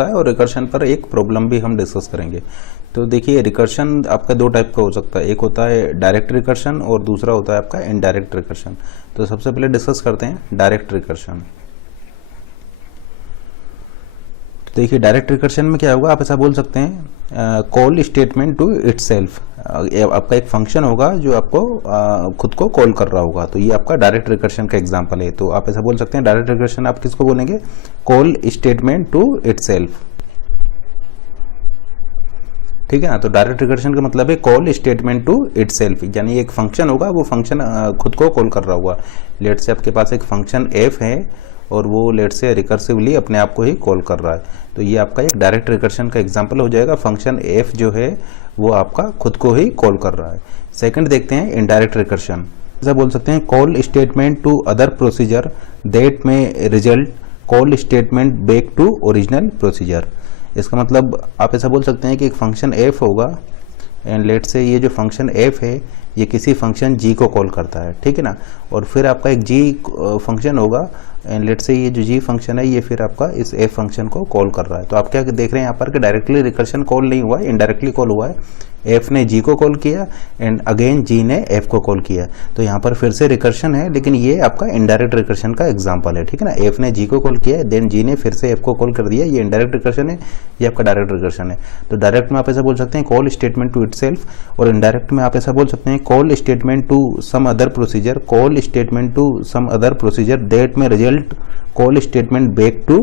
करता है और रिकर्शन पर एक प्रॉब्लम भी हम डिस्कस करेंगे। तो देखिए रिकर्शन आपका दो टाइप का हो सकता है, एक होता है डायरेक्ट रिकर्शन और दूसरा होता है आपका इनडायरेक्ट रिकर्शन। तो सबसे पहले डिस्कस करते हैं डायरेक्ट रिकर्शन। देखिए डायरेक्ट रिकर्शन में क्या होगा, आप ऐसा बोल सकते हैं कॉल स्टेटमेंट टू इटसेल्फ। आपका एक फंक्शन होगा जो आपको खुद को कॉल कर रहा होगा, तो ये आपका डायरेक्ट रिकर्शन का एग्जांपल है। तो आप ऐसा बोल सकते हैं डायरेक्ट रिकर्शन आप किसको बोलेंगे, कॉल स्टेटमेंट टू इटसेल्फ। ठीक है ना, तो डायरेक्ट रिकर्शन का मतलब है कॉल स्टेटमेंट टू इटसेल्फ, यानी एक फंक्शन होगा, वो फंक्शन खुद को कॉल कर रहा होगा। लेट से आपके पास एक फंक्शन एफ है और वो लेट से रिकर्सिवली अपने आप को ही कॉल कर रहा है, तो ये आपका एक डायरेक्ट रिकर्शन का एग्जांपल हो जाएगा। फंक्शन एफ जो है वो आपका खुद को ही कॉल कर रहा है। सेकंड देखते हैं इनडायरेक्ट रिकर्शन। ऐसा बोल सकते हैं call statement to other procedure that में result call statement back to original procedure. इसका मतलब आप ऐसा बोल सकते हैं कि एक फंक्शन एफ होगा एंड लेट से ये जो फंक्शन एफ है ये किसी फंक्शन जी को कॉल करता है, ठीक है ना, और फिर आपका एक जी फंक्शन होगा एंड लेट से ये जो जी फंक्शन है ये फिर आपका इस एफ फंक्शन को कॉल कर रहा है। तो आप क्या देख रहे हैं यहाँ पर कि डायरेक्टली रिकर्शन कॉल नहीं हुआ है, इनडायरेक्टली कॉल हुआ है। एफ ने जी को कॉल किया एंड अगेन जी ने एफ को कॉल किया, तो यहाँ पर फिर से रिकर्शन है, लेकिन ये आपका इनडायरेक्ट रिकर्शन का एग्जांपल है, ठीक है ना। एफ ने जी को कॉल किया देन जी ने फिर से एफ को कॉल कर दिया, ये इनडायरेक्ट रिकर्शन है, ये आपका डायरेक्ट रिकर्शन है। तो डायरेक्ट में आप ऐसा बोल सकते हैं कॉल स्टेटमेंट टू इटसेल्फ, और इनडायरेक्ट में आप ऐसा बोल सकते हैं call statement to some other procedure, call statement to some other procedure that में result call statement back to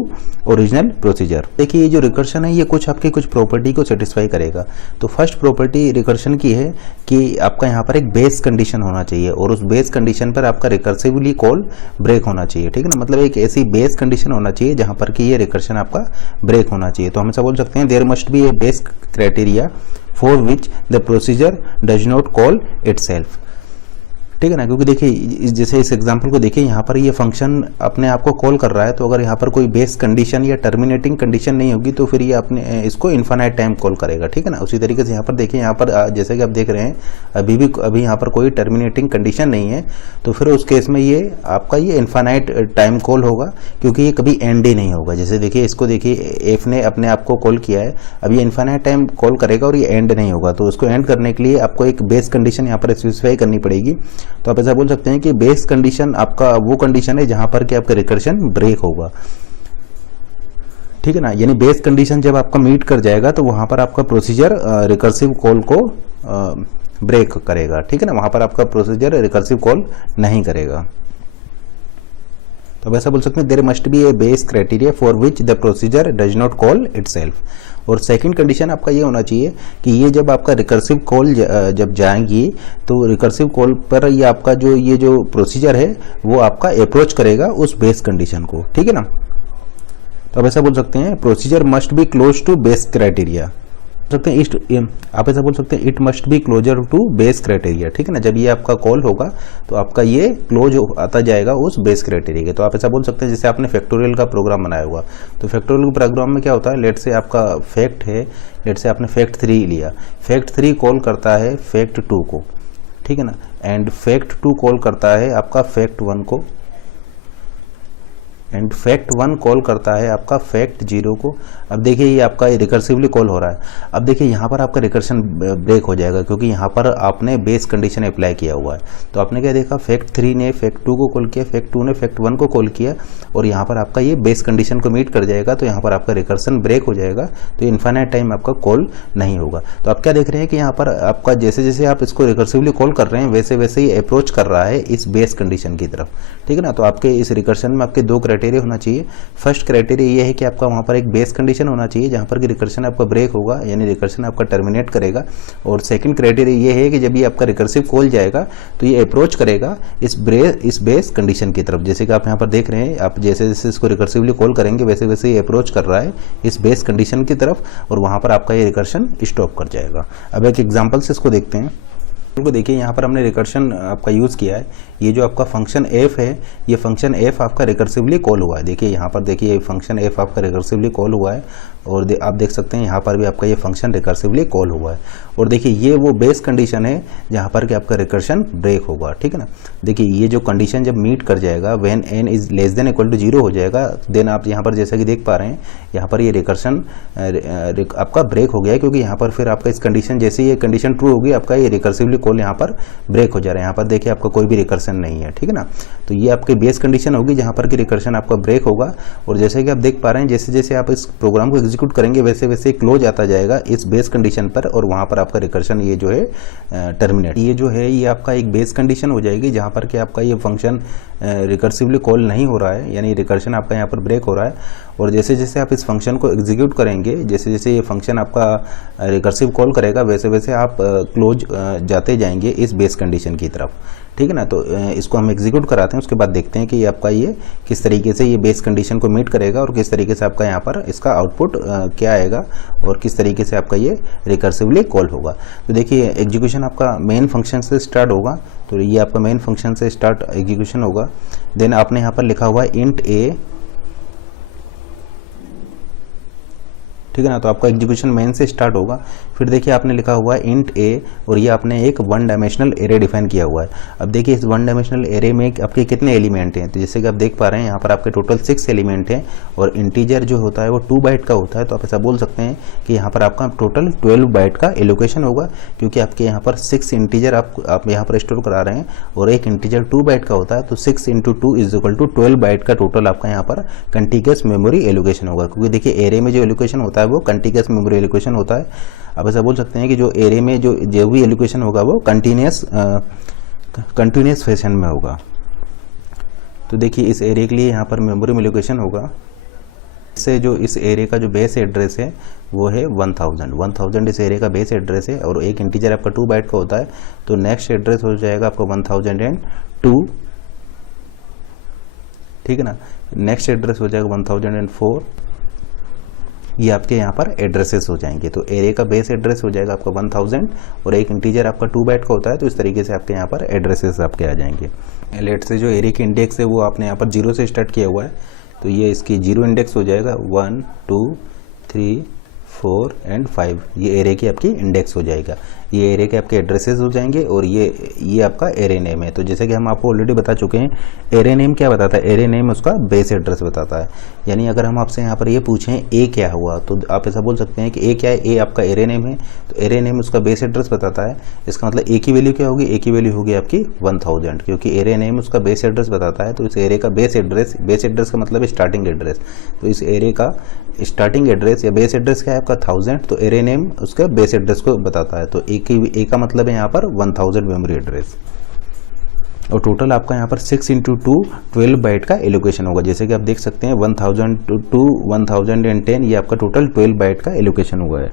original procedure. देखिए ये जो रिकर्शन है ये कुछ आपकी कुछ प्रॉपर्टी को सेटिस्फाई करेगा। तो फर्स्ट प्रॉपर्टी रिकर्शन की है कि आपका यहाँ पर एक बेस कंडीशन होना चाहिए और उस बेस कंडीशन पर आपका रिकर्सिवली कॉल ब्रेक होना चाहिए, ठीक है ना। मतलब एक ऐसी बेस कंडीशन होना चाहिए जहाँ पर कि ये रिकर्शन आपका ब्रेक होना चाहिए। तो हम ऐसा बोल सकते हैं there must be a base criteria for which the procedure does not call itself, ठीक है ना। क्योंकि देखिए जैसे इस एग्जांपल को देखिए यहाँ पर ये फंक्शन अपने आप को कॉल कर रहा है, तो अगर यहाँ पर कोई बेस कंडीशन या टर्मिनेटिंग कंडीशन नहीं होगी तो फिर ये अपने इसको इन्फानाइट टाइम कॉल करेगा, ठीक है ना। उसी तरीके से यहाँ पर देखिए, यहाँ पर जैसे कि आप देख रहे हैं अभी यहाँ पर कोई टर्मिनेटिंग कंडीशन नहीं है, तो फिर उस केस में ये आपका ये इन्फानाइट टाइम कॉल होगा, क्योंकि ये कभी एंड ही नहीं होगा। जैसे देखिए इसको देखिए एफ ने अपने आप को कॉल किया है, अब ये इन्फानाइट टाइम कॉल करेगा और ये एंड नहीं होगा, तो उसको एंड करने के लिए आपको एक बेस कंडीशन यहाँ पर स्पेसिफाई करनी पड़ेगी। तो आप ऐसा बोल सकते हैं कि बेस कंडीशन आपका वो कंडीशन है जहां पर कि आपका रिकर्शन ब्रेक होगा, ठीक है ना। यानी बेस कंडीशन जब आपका मीट कर जाएगा तो वहां पर आपका प्रोसीजर रिकर्सिव कॉल को ब्रेक करेगा, ठीक है ना, वहां पर आपका प्रोसीजर रिकर्सिव कॉल नहीं करेगा। तो ऐसा बोल सकते हैं there must be a base criteria for which the procedure does not call itself. और सेकंड कंडीशन आपका ये होना चाहिए कि ये जब आपका रिकर्सिव कॉल जब जाएंगी तो रिकर्सिव कॉल पर ये आपका जो ये जो प्रोसीजर है वो आपका अप्रोच करेगा उस बेस कंडीशन को, ठीक है ना। तो आप ऐसा बोल सकते हैं procedure must be close to base criteria, सकते हैं आप ऐसा बोल सकते हैं it must be closer to base criteria, ठीक है ना। जब ये आपका कॉल होगा तो आपका ये क्लोज आता जाएगा उस बेस क्राइटेरिया के। तो आप ऐसा बोल सकते हैं जैसे आपने फैक्टोरियल का प्रोग्राम बनाया हुआ, तो फैक्टोरियल प्रोग्राम में क्या होता है, लेट से आपका फैक्ट है, लेट से आपने फैक्ट 3 लिया, फैक्ट 3 कॉल करता है फैक्ट 2 को, ठीक है ना, एंड फैक्ट 2 कॉल करता है आपका फैक्ट 1 को, एंड फैक्ट 1 कॉल करता है आपका फैक्ट 0 को। अब देखिए ये आपका रिकर्सिवली कॉल हो रहा है। अब देखिए यहाँ पर आपका रिकर्शन ब्रेक हो जाएगा, क्योंकि यहाँ पर आपने बेस कंडीशन अप्लाई किया हुआ है। तो आपने क्या देखा, फैक्ट 3 ने फैक्ट 2 को कॉल किया, फैक्ट 2 ने फैक्ट 1 को कॉल किया, और यहाँ पर आपका ये बेस कंडीशन को मीट कर जाएगा, तो यहाँ पर आपका रिकर्शन ब्रेक हो जाएगा, तो इन्फाइनाइट टाइम आपका कॉल नहीं होगा। तो आप क्या देख रहे हैं कि यहाँ पर आपका जैसे जैसे आप इसको रिकर्सिवली कॉल कर रहे हैं वैसे वैसे ही अप्रोच कर रहा है इस बेस कंडीशन की तरफ, ठीक है ना। तो आपके इस रिकर्शन में आपके 2 क्राइटेरिया होना चाहिए। फर्स्ट क्राइटेरिया ये है कि आपका वहाँ पर एक बेस कंडीशन होना चाहिए जहाँ पर कि रिकर्शन आपका ब्रेक होगा, यानी रिकर्शन आपका टर्मिनेट करेगा। और सेकंड क्राइटेरिया ये है कि जब ये आपका रिकर्सिव कॉल जाएगा तो ये अप्रोच करेगा इस बेस कंडीशन की तरफ। जैसे कि आप यहाँ पर देख रहे हैं, आप जैसे जैसे इसको रिकर्सिवली कॉल करेंगे वैसे वैसे ये अप्रोच कर रहा है इस बेस कंडीशन की तरफ, और वहाँ पर आपका ये रिकर्शन स्टॉप कर जाएगा। अब एक एग्जाम्पल से इसको देखते हैं। को देखिए यहाँ पर हमने रिकर्शन आपका यूज़ किया है। ये जो आपका फंक्शन एफ है, ये फंक्शन एफ आपका रिकर्सिवली कॉल हुआ है। देखिए यहाँ पर देखिए फंक्शन एफ आपका रिकर्सिवली कॉल हुआ है और आप देख सकते हैं यहाँ पर भी आपका ये फंक्शन रिकर्सिवली कॉल हुआ है। और देखिए ये वो बेस कंडीशन है जहाँ पर कि आपका रिकर्शन ब्रेक होगा, ठीक है ना। देखिए ये जो कंडीशन जब मीट कर जाएगा, when n is less than equal to 0 हो जाएगा, देन आप यहाँ पर जैसा कि देख पा रहे हैं यहाँ पर ये रिकर्शन आपका ब्रेक हो गया है, क्योंकि यहाँ पर फिर आपका इस कंडीशन जैसे ये कंडीशन ट्रू होगी आपका ये रिकर्सिवली कॉल यहाँ पर ब्रेक हो जा रहा है। यहाँ पर देखिए आपका कोई भी रिकर्शन नहीं है, ठीक है ना। तो ये आपकी बेस कंडीशन होगी जहाँ पर कि रिकर्शन आपका ब्रेक होगा। और जैसे कि आप देख पा रहे हैं जैसे जैसे आप इस प्रोग्राम को एग्जीक्यूट करेंगे वैसे वैसे क्लोज आता जाएगा इस बेस कंडीशन पर, और वहाँ पर आपका रिकर्शन ये जो है टर्मिनेट, ये जो है ये आपका एक बेस कंडीशन हो जाएगी जहाँ पर कि आपका ये फंक्शन रिकर्सिवली कॉल नहीं हो रहा है, यानी रिकर्शन आपका यहाँ पर ब्रेक हो रहा है। और जैसे जैसे आप इस फंक्शन को एग्जीक्यूट करेंगे, जैसे जैसे ये फंक्शन आपका रिकर्सिव कॉल करेगा वैसे वैसे आप क्लोज जाते जाएंगे इस बेस कंडीशन की तरफ, ठीक है ना। तो इसको हम एग्जीक्यूट कराते हैं, उसके बाद देखते हैं कि आपका ये किस तरीके से ये बेस कंडीशन को मीट करेगा और किस तरीके से आपका यहाँ पर इसका आउटपुट क्या आएगा और किस तरीके से आपका ये रिकर्सिवली कॉल होगा। तो देखिए एग्जीक्यूशन आपका मेन फंक्शन से स्टार्ट होगा, तो ये आपका मेन फंक्शन से स्टार्ट एग्जीक्यूशन होगा। देन आपने यहाँ पर लिखा हुआ है इंट ए, ठीक है ना। तो आपका एग्जीक्यूशन मेन से स्टार्ट होगा। फिर देखिए आपने लिखा हुआ है इंट ए और ये आपने एक वन डायमेंशनल एरे डिफाइन किया हुआ है। अब देखिए इस वन डायमेंशनल एरे में आपके कितने एलिमेंट हैं, तो जैसे कि आप देख पा रहे हैं यहाँ पर आपके टोटल 6 एलिमेंट हैं और इंटीजर जो होता है वो 2 बाइट का होता है। तो आप ऐसा बोल सकते हैं कि यहाँ पर आपका टोटल 12 बाइट का एलोकेशन होगा, क्योंकि आपके यहाँ पर 6 इंटीजर आप यहाँ पर स्टोर करा रहे हैं और एक इंटीजर 2 बाइट का होता है। तो 6 × 2 इज इक्वल टू 12 बाइट का टोटल आपका यहाँ पर कंटीग्यूअस मेमोरी एलोकेशन होगा, क्योंकि देखिए एरे में जो एलोकेशन होता है वो कंटीग्यूअस मेमोरी एलोकेशन होता है। आप ऐसा बोल सकते हैं कि जो एरे में जो भी एलोकेशन होगा वो कंटिन्यूअस फैशन में होगा। तो देखिए इस एरे के लिए यहाँ पर मेमोरी में एलोकेशन होगा। इससे जो इस एरे का जो बेस एड्रेस है वो है 1000 इस एरे का बेस एड्रेस है और एक इंटीजर आपका 2 बाइट का होता है। तो नेक्स्ट एड्रेस हो जाएगा आपका 1002, ठीक है ना। नेक्स्ट एड्रेस हो जाएगा 1004, ये आपके यहाँ पर एड्रेसेस हो जाएंगे। तो एरे का बेस एड्रेस हो जाएगा आपका 1000 और एक इंटीजर आपका 2 बाइट का होता है। तो इस तरीके से आपके यहाँ पर एड्रेसेस आपके आ जाएंगे। लेट से जो एरे की इंडेक्स है वो आपने यहाँ पर 0 से स्टार्ट किया हुआ है, तो ये इसकी 0 इंडेक्स हो जाएगा। 1 2 3 4 एंड 5 ये एरे की आपकी इंडेक्स हो जाएगा। ये एरे के आपके एड्रेसेस हो जाएंगे और ये आपका एरे नेम है। तो जैसे कि हम आपको ऑलरेडी बता चुके हैं, एरे नेम क्या बताता है, एरे नेम उसका बेस एड्रेस बताता है। यानी अगर हम आपसे यहाँ पर ये पूछें ए क्या हुआ, तो आप ऐसा बोल सकते हैं कि ए क्या है, ए आपका एरे नेम है। तो एरे नेम उसका बेस एड्रेस बताता है। इसका मतलब ए की वैल्यू क्या होगी, ए की वैल्यू होगी आपकी 1000, क्योंकि एरे नेम उसका बेस एड्रेस बताता है। तो इस एरे का बेस एड्रेस का मतलब स्टार्टिंग एड्रेस। तो इस एरे का स्टार्टिंग एड्रेस या बेस एड्रेस क्या है आपका 1000, तो एरे नेम उसका बेस एड्रेस को बताता है। तो ए का मतलब है यहाँ पर 1000 मेमोरी एड्रेस। और टोटल आपका यहाँ पर 6 × 2 12 बाइट का एलोकेशन होगा। जैसे कि आप देख सकते हैं 1002 1010 ये आपका टोटल 12 बाइट का एलोकेशन हुआ है,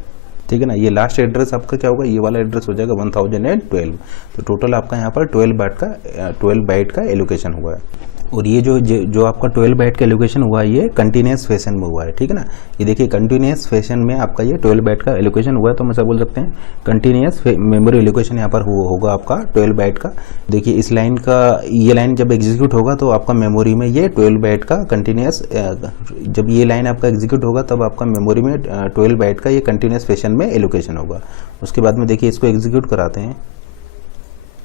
ठीक है ना। ये लास्ट एड्रेस आपका क्या होगा, ये वाला एड्रेस हो जाएगा 1012। तो टोटल आपका यहाँ पर 12 बाइट का एलोकेशन हुआ है। और ये जो आपका 12 बाइट का एलोकेशन हुआ है ये कंटिन्यूअस फैशन में हुआ है, ठीक है ना। ये देखिए कंटिन्यूअस फैशन में आपका ये 12 बाइट का एलोकेशन हुआ है। तो हम ऐसा बोल सकते हैं कंटिन्यूअस मेमोरी एलोकेशन यहाँ पर होगा आपका 12 बाइट का। देखिए इस लाइन का ये लाइन जब एग्जीक्यूट होगा तो आपका मेमोरी में ये 12 बाइट का कंटिन्यूअस, जब ये लाइन आपका एग्जीक्यूट होगा तब आपका मेमोरी में 12 बाइट का ये कंटिन्यूअस फैशन में एलोकेशन होगा। उसके बाद में देखिए इसको एग्जीक्यूट कराते हैं,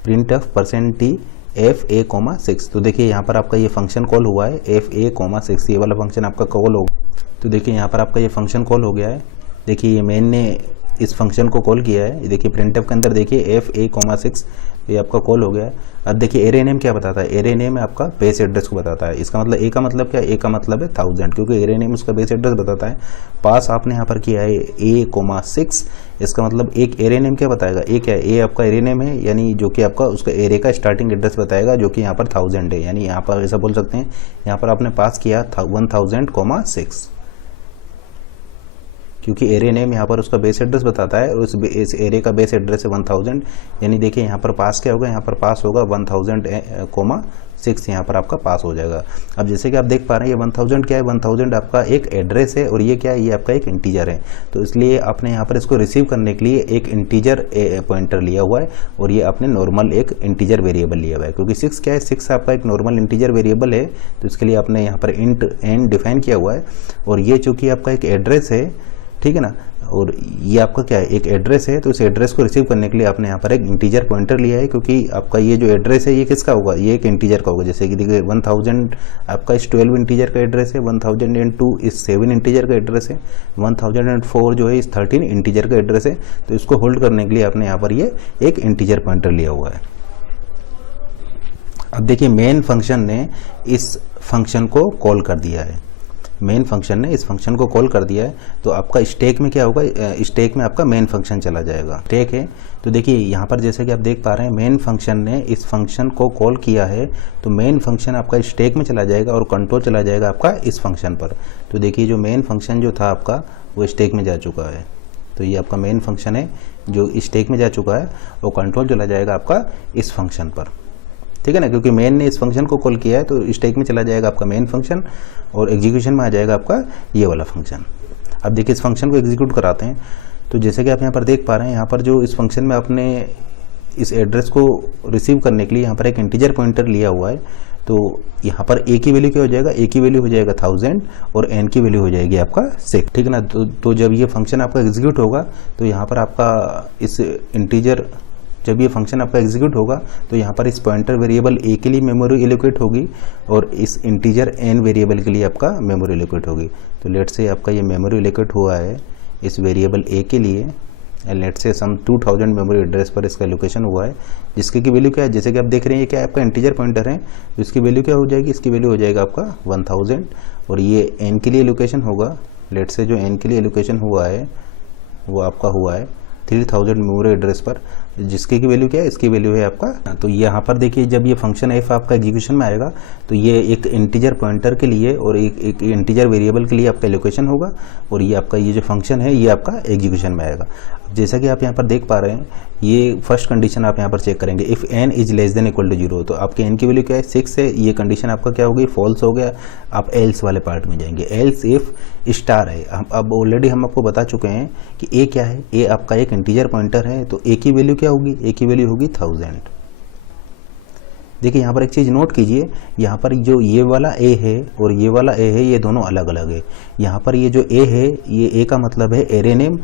printf %t fa,6। तो देखिए यहाँ पर आपका ये फंक्शन कॉल हुआ है fa,6, ये वाला फंक्शन आपका कॉल होगा। तो देखिए यहाँ पर आपका ये फंक्शन कॉल हो गया है। देखिए ये मेन ने इस फंक्शन को कॉल किया है। देखिए printf के अंदर देखिए fa,6 ये आपका कॉल हो गया है। अब देखिए एरे नेम क्या बताता है, एरे नेम आपका बेस एड्रेस को बताता है। इसका मतलब ए का मतलब क्या है, ए का मतलब है 1000, क्योंकि एरे नेम उसका बेस एड्रेस बताता है। पास आपने यहाँ पर किया है a,6, इसका मतलब एक एरे नेम क्या बताएगा, ए क्या है, ए आपका एरे नेम है, यानी जो कि आपका उसका एरे का स्टार्टिंग एड्रेस बताएगा, जो कि यहाँ पर 1000 है। यानी यहाँ पर ऐसा बोल सकते हैं, यहाँ पर आपने पास किया 1000,6। क्योंकि एरे नेम यहाँ पर उसका बेस एड्रेस बताता है और इस एरे का बेस एड्रेस है 1000, यानी देखिए यहाँ पर पास क्या होगा, यहाँ पर पास होगा 1000,6 यहाँ पर आपका पास हो जाएगा। अब जैसे कि आप देख पा रहे हैं ये 1000 क्या है, 1000 आपका एक एड्रेस है और ये क्या है, ये आपका एक इंटीजर है। तो इसलिए आपने यहाँ पर इसको रिसीव करने के लिए एक इंटीजर पॉइंटर लिया हुआ है और ये आपने नॉर्मल एक इंटीजर वेरिएबल लिया हुआ है, क्योंकि 6 क्या है, 6 आपका एक नॉर्मल इंटीजर वेरिएबल है। तो इसके लिए आपने यहाँ पर इंट एन डिफाइन किया हुआ है और ये चूँकि आपका एक एड्रेस है, ठीक है ना, और ये आपका क्या है, एक एड्रेस है। तो इस एड्रेस को रिसीव करने के लिए आपने यहाँ पर एक इंटीजर पॉइंटर लिया है, क्योंकि आपका ये जो एड्रेस है ये किसका होगा, ये एक इंटीजर का होगा। जैसे कि देखिए 1000 आपका इस 12 इंटीजर का एड्रेस है, 1002 इस 7 इंटीजर का एड्रेस है, 1004 जो है इस 13 इंटीजर का एड्रेस है। तो इसको होल्ड करने के लिए आपने यहाँ पर ये एक इंटीजर पॉइंटर लिया हुआ है। अब देखिए मेन फंक्शन ने इस फंक्शन को कॉल कर दिया है, मेन फंक्शन ने इस फंक्शन को कॉल कर दिया है। तो आपका स्टैक में क्या होगा, स्टैक में आपका मेन फंक्शन चला जाएगा। स्टैक है तो देखिए यहाँ पर जैसे कि आप देख पा रहे हैं मेन फंक्शन ने इस फंक्शन को कॉल किया है, तो मेन फंक्शन आपका स्टैक में चला जाएगा और कंट्रोल चला जाएगा आपका इस फंक्शन पर। तो देखिए जो मेन फंक्शन जो था आपका वो स्टैक में जा चुका है। तो ये आपका मेन फंक्शन है जो स्टैक में जा चुका है, वो कंट्रोल चला जाएगा आपका इस फंक्शन पर, ठीक है ना, क्योंकि मेन ने इस फंक्शन को कॉल किया है। तो स्टैक में चला जाएगा आपका मेन फंक्शन और एग्जीक्यूशन में आ जाएगा आपका ये वाला फंक्शन। अब देखिए इस फंक्शन को एग्जीक्यूट कराते हैं। तो जैसे कि आप यहाँ पर देख पा रहे हैं, यहाँ पर जो इस फंक्शन में आपने इस एड्रेस को रिसीव करने के लिए यहाँ पर एक इंटीजर पॉइंटर लिया हुआ है। तो यहाँ पर ए की वैल्यू क्या हो जाएगा, ए की वैल्यू हो जाएगा 1000 और एन की वैल्यू हो जाएगी आपका 6, ठीक है ना। तो जब ये फंक्शन आपका एग्जीक्यूट होगा तो यहाँ पर आपका इस इंटीजर, जब ये फंक्शन आपका एग्जीक्यूट होगा तो यहाँ पर इस पॉइंटर वेरिएबल ए के लिए मेमोरी एलोकेट होगी और इस इंटीजर एन वेरिएबल के लिए आपका मेमोरी एलोकेट होगी। तो लेट से आपका ये मेमोरी एलोकेट हुआ है इस वेरिएबल ए के लिए, लेट से सम 2000 मेमोरी एड्रेस पर इसका एलोकेशन हुआ है, जिसकी की वैल्यू क्या है, जैसे कि आप देख रहे हैं ये क्या है, आपका इंटीजर पॉइंटर है। तो इसकी वैल्यू क्या हो जाएगी, इसकी वैल्यू हो जाएगा आपका 1000 और ये एन के लिए एलोकेशन होगा। लेट से जो एन के लिए एलोकेशन हुआ है वो आपका हुआ है 3000 मेमोरी एड्रेस पर, जिसकी की वैल्यू क्या है, इसकी वैल्यू है आपका। तो यहाँ पर देखिए जब ये फंक्शन एफ आपका एग्जीक्यूशन में आएगा तो ये एक इंटीजर पॉइंटर के लिए और एक इंटीजर वेरिएबल के लिए आपका एलोकेशन होगा और ये आपका ये जो फंक्शन है ये आपका एग्जीक्यूशन में आएगा। जैसा कि आप यहाँ पर देख पा रहे हैं, ये फर्स्ट कंडीशन आप यहाँ पर चेक करेंगे, if n is less than equal to 0, तो आपके एन की वैल्यू क्या है, 6 है। ये कंडीशन आपका क्या होगी, फॉल्स हो गया। आप एल्स वाले पार्ट में जाएंगे, एल्स इफ स्टार है। अब ऑलरेडी हम आपको बता चुके हैं कि ए क्या है, ए आपका एक इंटीजर पॉइंटर है। तो ए की वैल्यू क्या होगी, ए की वैल्यू होगी 1000। देखिए यहाँ पर एक चीज़ नोट कीजिए, यहाँ पर जो ये वाला ए है और ये वाला ए है, ये दोनों अलग अलग है। यहाँ पर ये जो ए है, ये ए का मतलब है एरे नेम,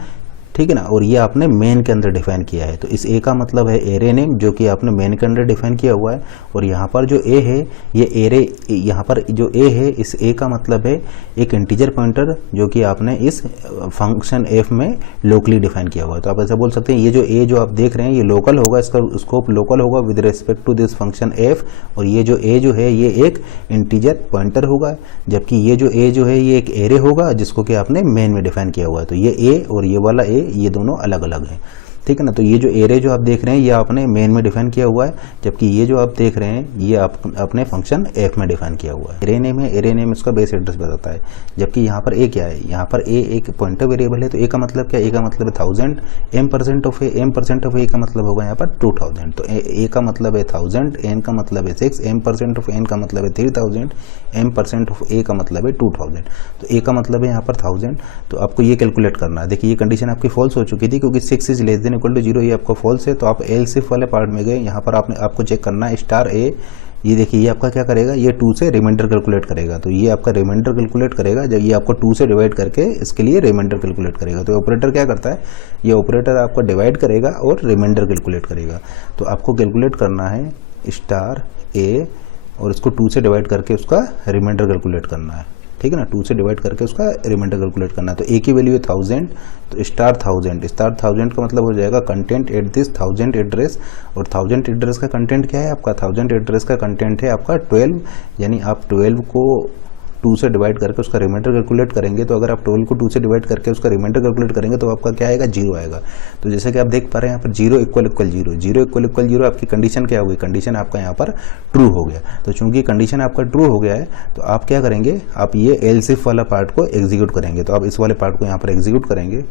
ठीक है ना, और ये आपने मेन के अंदर डिफाइन किया है। तो इस ए का मतलब है एरे नेम जो कि आपने मेन के अंदर डिफाइन किया हुआ है। और यहाँ पर जो ए है ये एरे, यहाँ पर जो ए है इस ए का मतलब है एक इंटीजर पॉइंटर जो कि आपने इस फंक्शन एफ में लोकली डिफाइन किया हुआ है। तो आप ऐसा बोल सकते हैं ये जो ए जो आप देख रहे हैं ये लोकल होगा, इसका स्कोप लोकल होगा with respect to this function f, और ये जो ए जो है ये एक इंटीजर पॉइंटर होगा, जबकि ये जो ए जो है ये एक एरे होगा जिसको कि आपने मेन में डिफाइन किया हुआ है। तो ये ए और ये वाला ए ये दोनों अलग अलग हैं, ठीक है ना। तो ये जो एरे जो आप देख रहे हैं ये आपने मेन में डिफाइन किया हुआ है, जबकि ये जो आप देख रहे हैं ये आप अपने फंक्शन एफ में डिफाइन किया हुआ है। एरे नेम है, एरे नेम इसका बेस एड्रेस बताता है, जबकि यहाँ पर ए क्या है, यहाँ पर ए एक पॉइंटर वेरिएबल है। तो ए का मतलब क्या है, ए का मतलब है 1000, m% of A, m% of A का मतलब होगा यहाँ पर 2000। तो ए का मतलब है 1000, एन का मतलब है 6, m% ऑफ एन का मतलब है 3000, m% ऑफ ए का मतलब है 2000। तो ए का मतलब है यहाँ पर 1000। तो आपको ये कैलकुलेट करना है। देखिए ये कंडीशन आपकी फॉल्स हो चुकी थी क्योंकि 6 is less than equal to 0, ये आपका फॉल्स है। तो आप एल्स इफ वाले पार्ट में गए, यहाँ पर आपको चेक करना है स्टार ए। ये देखिए ये आपका क्या करेगा, ये 2 से रिमाइंडर कैलकुलेट करेगा। तो ये आपका रिमाइंडर कैलकुलेट करेगा, जब ये आपको 2 से डिवाइड करके इसके लिए रिमाइंडर कैलकुलेट करेगा। तो ऑपरेटर क्या करता है, ये ऑपरेटर आपको डिवाइड करेगा और रिमाइंडर कैलकुलेट करेगा। तो आपको कैलकुलेट करना है स्टार ए और इसको 2 से डिवाइड करके उसका रिमाइंडर कैलकुलेट करना है, ठीक है ना। 2 से डिवाइड करके उसका रिमाइंडर कैलकुलेट करना है। तो ए की वैल्यू है 1000, तो स्टार 1000 का मतलब हो जाएगा कंटेंट एट दिस 1000 एड्रेस। और 1000 एड्रेस का कंटेंट क्या है आपका, 1000 एड्रेस का कंटेंट है आपका 12, यानी आप 12 को 2 से डिवाइड करके उसका रिमाइंडर कैलकुलेट करेंगे, तो अगर आप 12 को 2 से डिवाइड करके उसका रिमाइंडर कैलकुलेट करेंगे तो आपका क्या आएगा, 0 आएगा। तो जैसे कि आप देख पा रहे हैं यहाँ पर 0 इक्वल इक्वल 0, 0 इक्वल इक्वल 0, आपकी कंडीशन क्या हो गई, कंडीशन आपका यहाँ पर ट्रू हो गया। तो चूंकि कंडीशन आपका ट्रू हो गया है तो आप क्या करेंगे, आप ये एल्स इफ वाला पार्ट को एग्जीक्यूट करेंगे। तो आप इस वाले पार्ट को यहाँ पर एग्जीक्यूट करेंगे।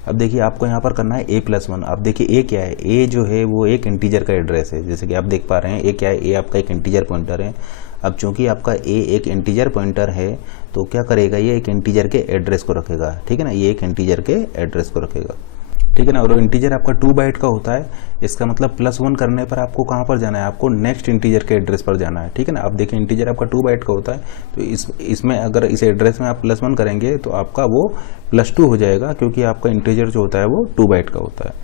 अब देखिए आपको यहाँ पर करना है a+1। अब देखिए a क्या है, a जो है वो एक इंटीजर का एड्रेस है। जैसे कि आप देख पा रहे हैं a क्या है, a आपका एक इंटीजर पॉइंटर है। अब चूंकि आपका a एक इंटीजर पॉइंटर है तो क्या करेगा, ये एक इंटीजर के एड्रेस को रखेगा, ठीक है ना, ये एक इंटीजर के एड्रेस को रखेगा, ठीक है ना। और इंटीजर आपका 2 बाइट का होता है, इसका मतलब +1 करने पर आपको कहाँ पर जाना है, आपको नेक्स्ट इंटीजर के एड्रेस पर जाना है, ठीक है ना। अब देखिए इंटीजर आपका 2 बाइट का होता है, तो इसमें अगर इस एड्रेस में आप +1 करेंगे तो आपका वो +2 हो जाएगा, क्योंकि आपका इंटीजर जो होता है वो 2 बाइट का होता है,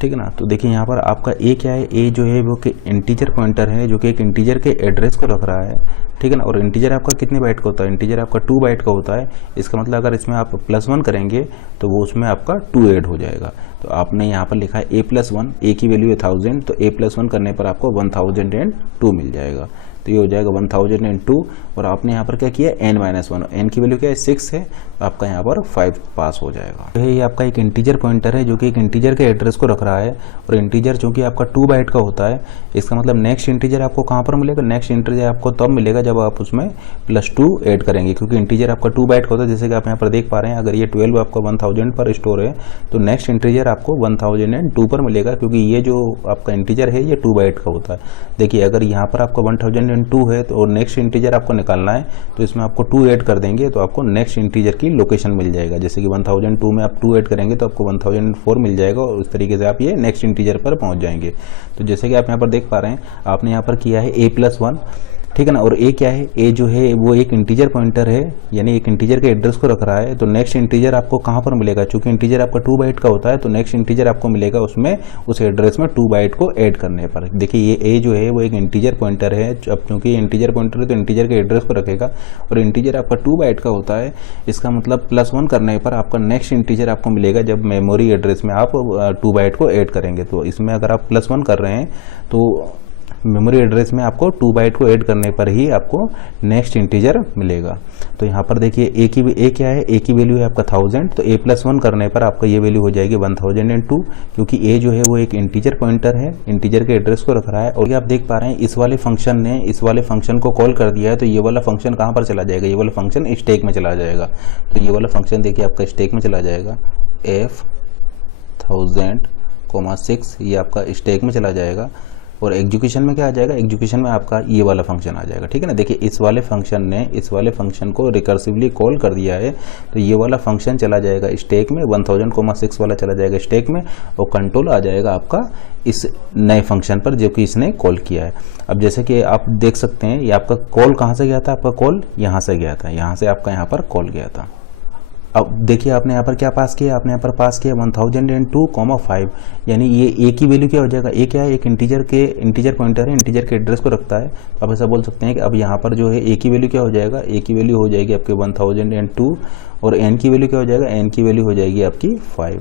ठीक है ना। तो देखिए यहाँ पर आपका a क्या है, a जो है वो कि इंटीजर पॉइंटर है जो कि एक इंटीजर के एड्रेस को रख रहा है, ठीक है ना। और इंटीजर आपका कितने बाइट का होता है, इंटीजर आपका 2 बाइट का होता है। इसका मतलब अगर इसमें आप +1 करेंगे तो वो उसमें आपका 2 ऐड हो जाएगा। तो आपने यहाँ पर लिखा है a+1, a की वैल्यू है 1000, तो a+1 करने पर आपको 1002 मिल जाएगा। तो ये हो जाएगा 1002। और आपने यहाँ पर क्या किया, n-1, n की वैल्यू क्या है 6 है, तो आपका यहाँ पर 5 पास हो जाएगा। ये आपका एक इंटीजर पॉइंटर है जो कि एक इंटीजर के एड्रेस को रख रहा है। और इंटीजर चूंकि आपका 2 बाइट का होता है, इसका मतलब नेक्स्ट इंटीजर आपको कहाँ पर मिलेगा, नेक्स्ट इंटीजर आपको तब मिलेगा जब आप उसमें +2 ऐड करेंगे, क्योंकि इंटीजर आपका 2 बाइट का होता है। जैसे कि आप यहाँ पर देख पा रहे हैं, अगर ये 12 आपका 1000 पर स्टोर है तो नेक्स्ट इंटीजर आपको 1002 पर मिलेगा, क्योंकि ये जो आपका इंटीजर है ये 2 बाइट का होता है। देखिए अगर यहाँ पर आपका 1002 है तो नेक्स्ट इंटीजर आपको निकालना है, तो इसमें आपको 2 ऐड कर देंगे तो आपको नेक्स्ट इंटीजर की लोकेशन मिल जाएगा। जैसे कि 1002 में आप 2 ऐड करेंगे तो आपको 1004 मिल जाएगा, और उस तरीके से आप ये नेक्स्ट इंटीजर पर पहुंच जाएंगे। तो जैसे कि आप यहाँ पर देख पा रहे हैं, आपने यहाँ पर किया है a+1, ठीक है ना। और a क्या है, a जो है वो एक इंटीजर पॉइंटर है, यानी एक इंटीजर के एड्रेस को रख रहा है। तो नेक्स्ट इंटीजर आपको कहाँ पर मिलेगा, चूंकि इंटीजर आपका 2 बाइट का होता है, तो नेक्स्ट इंटीजर आपको मिलेगा उसमें उस एड्रेस में 2 बाइट को ऐड करने पर। देखिए ये a जो है वो एक इंटीजर पॉइंटर है, अब क्योंकि इंटीजर पॉइंटर है तो इंटीजर के एड्रेस को रखेगा, और इंटीजर आपका 2 बाइट का होता है। इसका मतलब +1 करने पर आपका नेक्स्ट इंटीजर आपको मिलेगा जब मेमोरी एड्रेस में आप 2 बाइट को ऐड करेंगे। तो इसमें अगर आप +1 कर रहे हैं तो मेमोरी एड्रेस में आपको 2 बाइट को ऐड करने पर ही आपको नेक्स्ट इंटीजर मिलेगा। तो यहाँ पर देखिए a क्या है, a की वैल्यू है आपका 1000, तो a+1 करने पर आपका ये वैल्यू हो जाएगी 1002, क्योंकि a जो है वो एक इंटीजर पॉइंटर है, इंटीजर के एड्रेस को रख रहा है। और ये आप देख पा रहे हैं इस वाले फंक्शन ने इस वाले फंक्शन को कॉल कर दिया है, तो ये वाला फंक्शन कहाँ पर चला जाएगा, ये वाला फंक्शन स्टैक में चला जाएगा। तो ये वाला फंक्शन देखिए आपका स्टैक में चला जाएगा, f1000,6 ये आपका स्टैक में चला जाएगा। और एग्जीक्यूशन में क्या आ जाएगा, एग्जीक्यूशन में आपका ये वाला फंक्शन आ जाएगा, ठीक है ना। देखिए इस वाले फंक्शन ने इस वाले फंक्शन को रिकर्सिवली कॉल कर दिया है, तो ये वाला फंक्शन चला जाएगा स्टैक में, 1000,6 वाला चला जाएगा स्टैक में, और कंट्रोल आ जाएगा आपका इस नए फंक्शन पर जो कि इसने कॉल किया है। अब जैसे कि आप देख सकते हैं, ये आपका कॉल कहाँ से गया था, आपका कॉल यहाँ से गया था, यहाँ से आपका यहाँ पर कॉल गया था। अब देखिए आपने यहाँ पर क्या पास किया, आपने यहाँ पर पास किया 1002,5, यानी ये a की वैल्यू क्या हो जाएगा, a क्या है, एक इंटीजर पॉइंटर है, इंटीजर के एड्रेस को रखता है। तो आप ऐसा बोल सकते हैं कि अब यहाँ पर जो है a की वैल्यू क्या हो जाएगा, a की वैल्यू हो जाएगी आपके 1002, और n की वैल्यू क्या हो जाएगा, n की वैल्यू हो जाएगी आपकी 5।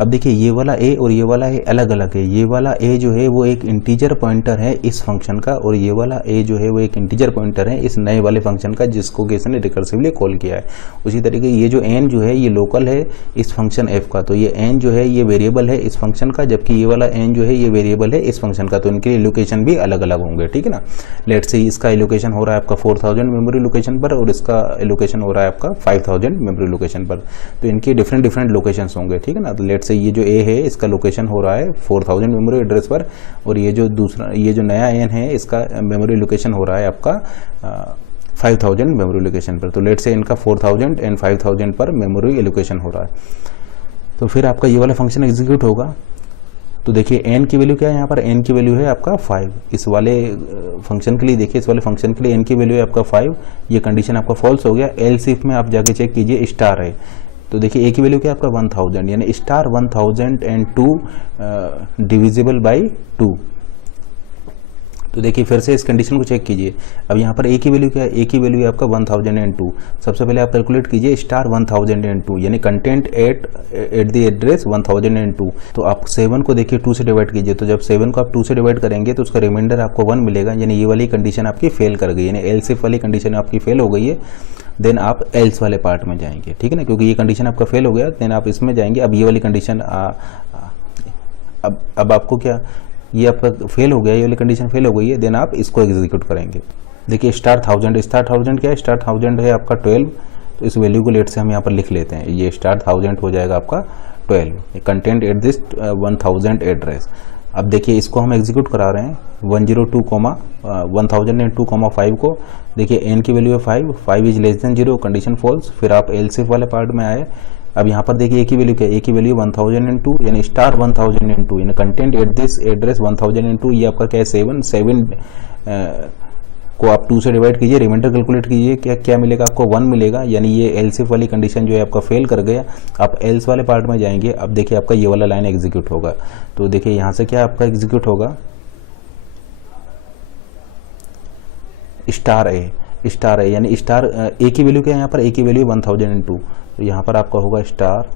अब देखिए ये वाला a और ये वाला a अलग अलग है। ये वाला a जो है वो एक इंटीजर पॉइंटर है इस फंक्शन का, और ये वाला a जो है वो एक इंटीजर पॉइंटर है इस नए वाले फंक्शन का जिसको कि इसने रिकर्सिवली कॉल किया है। उसी तरीके ये जो n जो है ये लोकल है इस फंक्शन f का, तो ये n जो है ये वेरिएबल है इस फंक्शन का, जबकि ये वाला n जो है ये वेरिएबल है इस फंक्शन का। तो इनके एलोकेशन भी अलग अलग होंगे, ठीक है ना। लेट्स से इसका एलोकेशन हो रहा है आपका 4000 मेमोरी लोकेशन पर, और इसका एलोकेशन हो रहा है आपका 5000 मेमोरी लोकेशन पर। तो इनके डिफरेंट लोकेशंस होंगे, ठीक है ना। तो लेट्स से ये जो a है इसका लोकेशन हो रहा है 4000 मेमोरी एड्रेस पर, और ये जो नया n है इसका मेमोरी लोकेशन हो रहा है आपका 5000 मेमोरी लोकेशन पर। तो लेट्स से इनका 4000 एंड 5000 पर मेमोरी एलोकेशन हो रहा है। तो फिर आपका ये वाला फंक्शन एग्जीक्यूट होगा। तो देखिए n की वैल्यू क्या है, यहाँ पर n की वैल्यू है आपका 5। इस वाले फंक्शन के लिए देखिए, इस वाले फंक्शन के लिए n की वैल्यू है आपका 5। ये कंडीशन आपका फॉल्स हो गया। एल्स इफ में आप जाके चेक कीजिए स्टार है, तो देखिए a की वैल्यू क्या आपका 1000, यानी स्टार 1002 डिविजिबल बाई 2। तो तो देखिए फिर से इस कंडीशन को चेक कीजिए। अब यहाँ पर ए की वैल्यू क्या है, ए की वैल्यू है आपका 1002। सबसे पहले आप कैलकुलेट कीजिए स्टार 1002 यानी कंटेंट एट द एड्रेस 1002। तो आप 7 को देखिए 2 से डिवाइड कीजिए, तो जब 7 को आप 2 से डिवाइड करेंगे तो उसका रिमाइंडर आपको 1 मिलेगा, यानी ये वाली कंडीशन आपकी फेल कर गई, यानी एल्स इफ वाली कंडीशन आपकी फेल हो गई है। देन आप एल्स वाले पार्ट में जाएंगे, ठीक है ना, क्योंकि ये कंडीशन आपका फेल हो गया, देन आप इसमें जाएंगे। अब ये वाली कंडीशन अब आपको क्या, ये आपका फेल हो गया, ये वाली कंडीशन फेल हो गई है, देन आप इसको एग्जीक्यूट करेंगे। देखिए स्टार 1000 क्या है, स्टार 1000 है आपका 12, तो इस वैल्यू को लेट से हम यहाँ पर लिख लेते हैं, ये स्टार 1000 हो जाएगा आपका 12 कंटेंट एट दिस 1000 एड्रेस। अब देखिए इसको हम एग्जीक्यूट करा रहे हैं 1002,5 को। देखिए एन की वैल्यू है 5 is less than 0, condition false. फिर आप एल्स इफ वाले पार्ट में आए। अब यहाँ पर देखिए ए की वैल्यू क्या है, ए की वैल्यू 1002 यानी स्टार 1002 यानी कंटेंट एट दिस एड्रेस 1002, ये आपका क्या है 7 को आप 2 से डिवाइड कीजिए, रिमाइंडर कैलकुलेट कीजिए, क्या मिलेगा आपको 1 मिलेगा, यानी ये एल्स इफ वाली कंडीशन जो है आपका फेल कर गया। आप एल्स वाले पार्ट में जाएंगे। अब देखिए आपका ये वाला लाइन एग्जीक्यूट होगा, तो देखिए यहाँ से क्या आपका एग्जीक्यूट होगा स्टार ए यानी स्टार ए की वैल्यू क्या है, यहाँ पर ए की वैल्यू 1002, तो यहाँ पर आपका होगा स्टार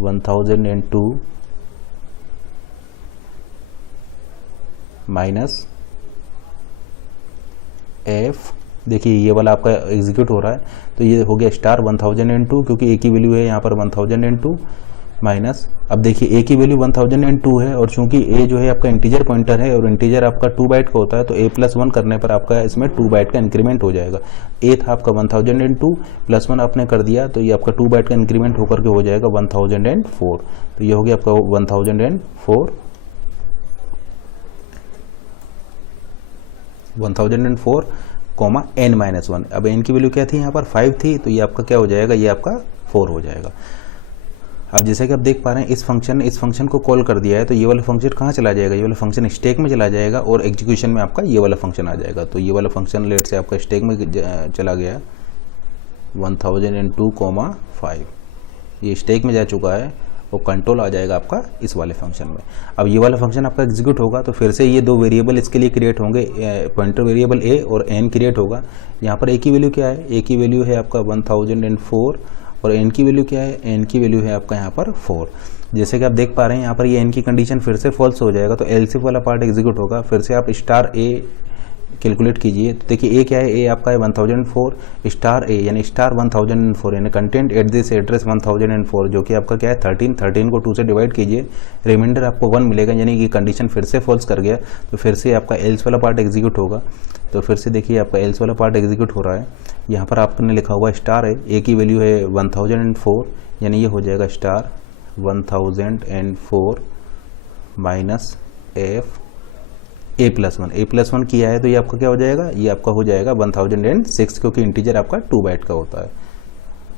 1002 माइनस एफ। देखिए ये वाला आपका एग्जीक्यूट हो रहा है, तो ये हो गया स्टार 1002 क्योंकि ए की वैल्यू है यहाँ पर 1002 माइनस। अब देखिए ए की वैल्यू 1002 है, और चूंकि ए जो है आपका इंटीजर पॉइंटर है और इंटीजर आपका 2 बाइट का होता है, तो a+1 करने पर आपका इसमें 2 बाइट का इंक्रीमेंट हो जाएगा। ए था आपका 1002 +1 आपने कर दिया, तो ये आपका 2 बाइट का इंक्रीमेंट होकर के हो जाएगा 1004। तो ये हो गया आपका 1004 n-1। अब n की वैल्यू क्या थी यहाँ पर 5 थी, तो ये आपका क्या हो जाएगा, ये आपका 4 हो जाएगा। अब जैसे कि आप देख पा रहे हैं इस फंक्शन को कॉल कर दिया है, तो ये वाला फंक्शन कहाँ चला जाएगा, ये वाला फंक्शन स्टैक में चला जाएगा और एग्जीक्यूशन में आपका ये वाला फंक्शन आ जाएगा। तो ये वाला फंक्शन लेट से आपका स्टैक में चला गया 1002,5, ये स्टैक में जा चुका है और कंट्रोल आ जाएगा आपका इस वाले फंक्शन में। अब ये वाला फंक्शन आपका एग्जीक्यूट होगा, तो फिर से ये 2 वेरिएबल इसके लिए क्रिएट होंगे, पॉइंटर वेरिएबल ए और एन क्रिएट होगा। यहाँ पर ए की वैल्यू क्या है, ए की वैल्यू है आपका 1004 और एन की वैल्यू क्या है, एन की वैल्यू है आपका यहाँ पर 4। जैसे कि आप देख पा रहे हैं यहाँ पर ये एन की कंडीशन फिर से फॉल्स हो जाएगा, तो एल्स इफ वाला पार्ट एग्जीक्यूट होगा। फिर से आप स्टार ए कैलकुलेट कीजिए, तो देखिए ए क्या है, ए आपका है 1004 स्टार ए यानी स्टार 1004 यानी कंटेंट एट दिस एड्रेस 1004 जो कि आपका क्या है 13 को 2 से डिवाइड कीजिए, रिमाइंडर आपको 1 मिलेगा, यानी कि कंडीशन फिर से फॉल्स कर गया। तो फिर से आपका एल्स वाला पार्ट एग्जीक्यूट होगा। तो फिर से देखिए आपका एल्स वाला पार्ट एग्जीक्यूट हो रहा है। यहाँ पर आपने लिखा हुआ स्टार है, ए की वैल्यू है 1004 यानी ये हो जाएगा स्टार 1004 माइनस एफ a+1 किया है, तो ये आपका क्या हो जाएगा, ये आपका हो जाएगा 1006 क्योंकि इंटीजर आपका 2 बाइट का होता है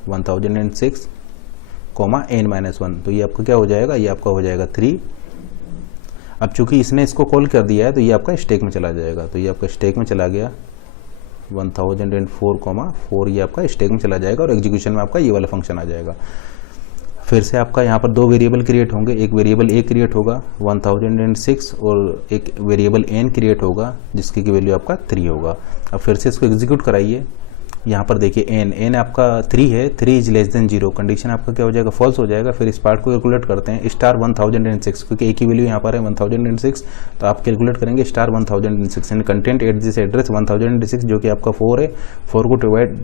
1006, n-1, तो ये आपका क्या हो जाएगा, ये आपका हो जाएगा 3। अब चूंकि इसने इसको कॉल कर दिया है, तो ये आपका स्टैक में चला जाएगा, तो ये आपका स्टैक में चला गया 1004,4 ये आपका स्टैक में चला जाएगा और एग्जीक्यूशन में आपका ये वाला फंक्शन आ जाएगा। फिर से आपका यहाँ पर 2 वेरिएबल क्रिएट होंगे, एक वेरिएबल ए क्रिएट होगा 1006 और एक वेरिएबल एन क्रिएट होगा जिसकी की वैल्यू आपका 3 होगा। अब फिर से इसको एग्जीक्यूट कराइए। यहाँ पर देखिए एन आपका 3 है, 3 इज लेस देन 0, कंडीशन आपका क्या हो जाएगा, फॉल्स हो जाएगा। फिर इस पार्ट को कैलकुलेट करते हैं स्टार 1006 क्योंकि ए की वैल्यू यहाँ पर है 1006, तो आप कैलकुलेट करेंगे स्टार 1006 यानी कंटेंट एट दिस एड्रेस 1006 जो कि आपका 4 है। 4 को